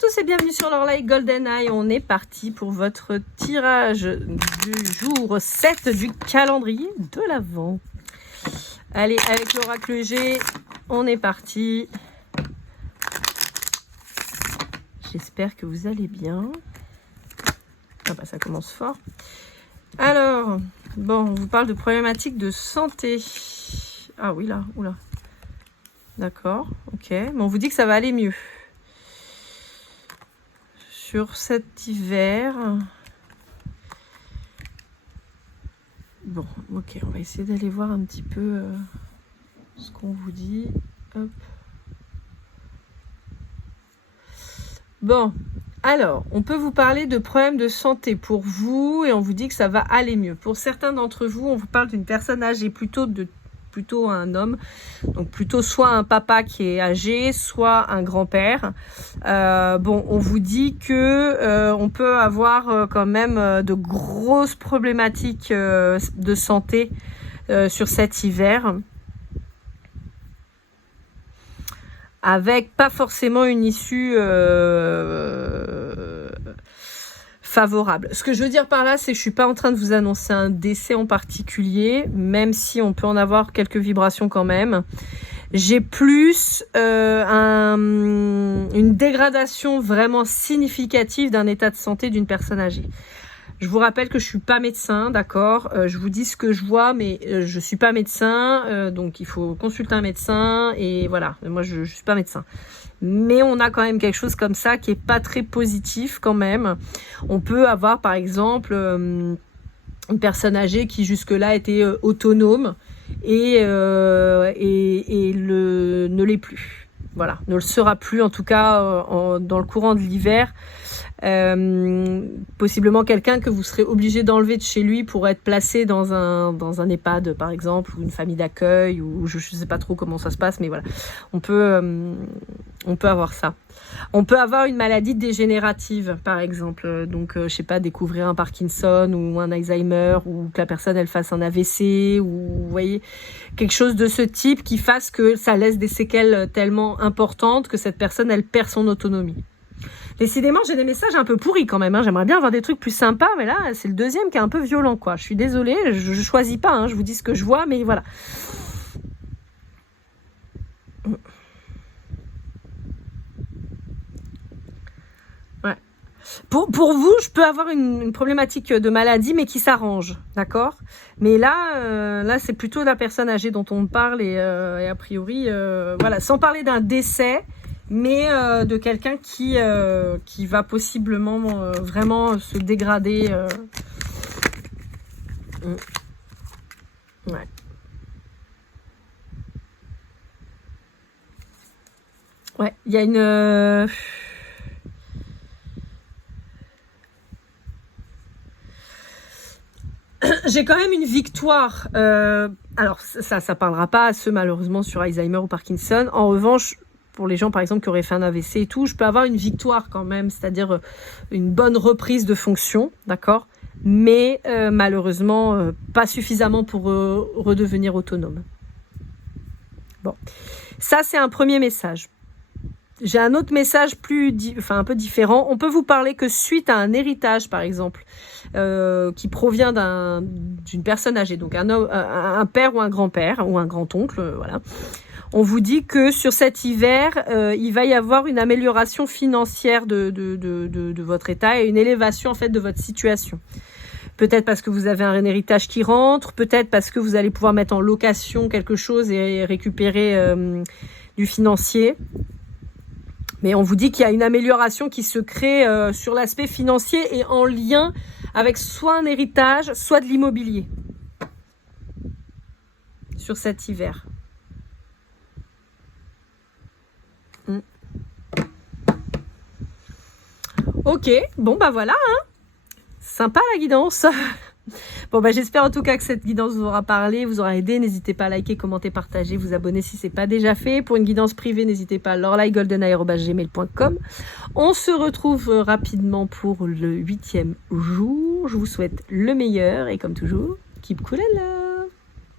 tous et bienvenue sur l'Orlaï GoldenEye. On est parti pour votre tirage du jour 7 du calendrier de l'Avent. Allez, avec l'oracle G, on est parti. J'espère que vous allez bien. Ah bah ça commence fort. Alors, bon, on vous parle de problématiques de santé. Ah oui là, oula. D'accord, ok. Mais on vous dit que ça va aller mieux. Sur cet hiver. Bon, ok, on va essayer d'aller voir un petit peu ce qu'on vous dit. Hop. Bon, alors, on peut vous parler de problèmes de santé pour vous et on vous dit que ça va aller mieux. Pour certains d'entre vous, on vous parle d'une personne âgée, plutôt un homme, donc plutôt soit un papa qui est âgé, soit un grand-père. Bon, on vous dit que on peut avoir quand même de grosses problématiques de santé sur cet hiver, avec pas forcément une issue favorable. Ce que je veux dire par là, c'est que je suis pas en train de vous annoncer un décès en particulier, même si on peut en avoir quelques vibrations quand même. J'ai plus une dégradation vraiment significative d'un état de santé d'une personne âgée. Je vous rappelle que je suis pas médecin, d'accord. Je vous dis ce que je vois, mais je suis pas médecin, donc il faut consulter un médecin et voilà. Moi, je suis pas médecin. Mais on a quand même quelque chose comme ça qui est pas très positif quand même. On peut avoir par exemple une personne âgée qui jusque-là était autonome et ne l'est plus. Voilà, ne le sera plus en tout cas dans le courant de l'hiver. Possiblement quelqu'un que vous serez obligé d'enlever de chez lui pour être placé dans un EHPAD par exemple, ou une famille d'accueil, ou je sais pas trop comment ça se passe, mais voilà, on peut avoir ça. On peut avoir une maladie dégénérative par exemple, donc je sais pas, découvrir un Parkinson ou un Alzheimer, ou que la personne elle fasse un AVC, ou vous voyez, quelque chose de ce type qui fasse que ça laisse des séquelles tellement importantes que cette personne elle perd son autonomie. Décidément, j'ai des messages un peu pourris quand même, hein. J'aimerais bien avoir des trucs plus sympas, mais là, c'est le deuxième qui est un peu violent, quoi. Je suis désolée, je choisis pas, hein. Je vous dis ce que je vois, mais voilà. Ouais. Pour vous, je peux avoir une problématique de maladie, mais qui s'arrange, d'accord? Mais là, c'est plutôt la personne âgée dont on parle, et a priori, voilà, sans parler d'un décès, mais de quelqu'un qui va possiblement vraiment se dégrader. Ouais. Ouais, il y a une... J'ai quand même une victoire. Alors, ça parlera pas à ceux malheureusement sur Alzheimer ou Parkinson. En revanche, pour les gens par exemple qui auraient fait un AVC et tout, je peux avoir une victoire quand même, c'est-à-dire une bonne reprise de fonction, d'accord, mais malheureusement pas suffisamment pour redevenir autonome. Bon, ça c'est un premier message. J'ai un autre message un peu différent. On peut vous parler que suite à un héritage, par exemple, qui provient d'une personne âgée, donc un père ou un grand-père ou un grand-oncle, voilà. On vous dit que sur cet hiver, il va y avoir une amélioration financière de votre état et une élévation en fait de votre situation. Peut-être parce que vous avez un héritage qui rentre, peut-être parce que vous allez pouvoir mettre en location quelque chose et récupérer du financier. Mais on vous dit qu'il y a une amélioration qui se crée sur l'aspect financier et en lien avec soit un héritage, soit de l'immobilier sur cet hiver. Ok, bon bah voilà, hein. Sympa la guidance. Bon bah j'espère en tout cas que cette guidance vous aura parlé, vous aura aidé. N'hésitez pas à liker, commenter, partager, vous abonner si c'est pas déjà fait. Pour une guidance privée, n'hésitez pas à lorlaïgoldeneye@gmail.com. On se retrouve rapidement pour le 8e jour. Je vous souhaite le meilleur et comme toujours, keep cool and love.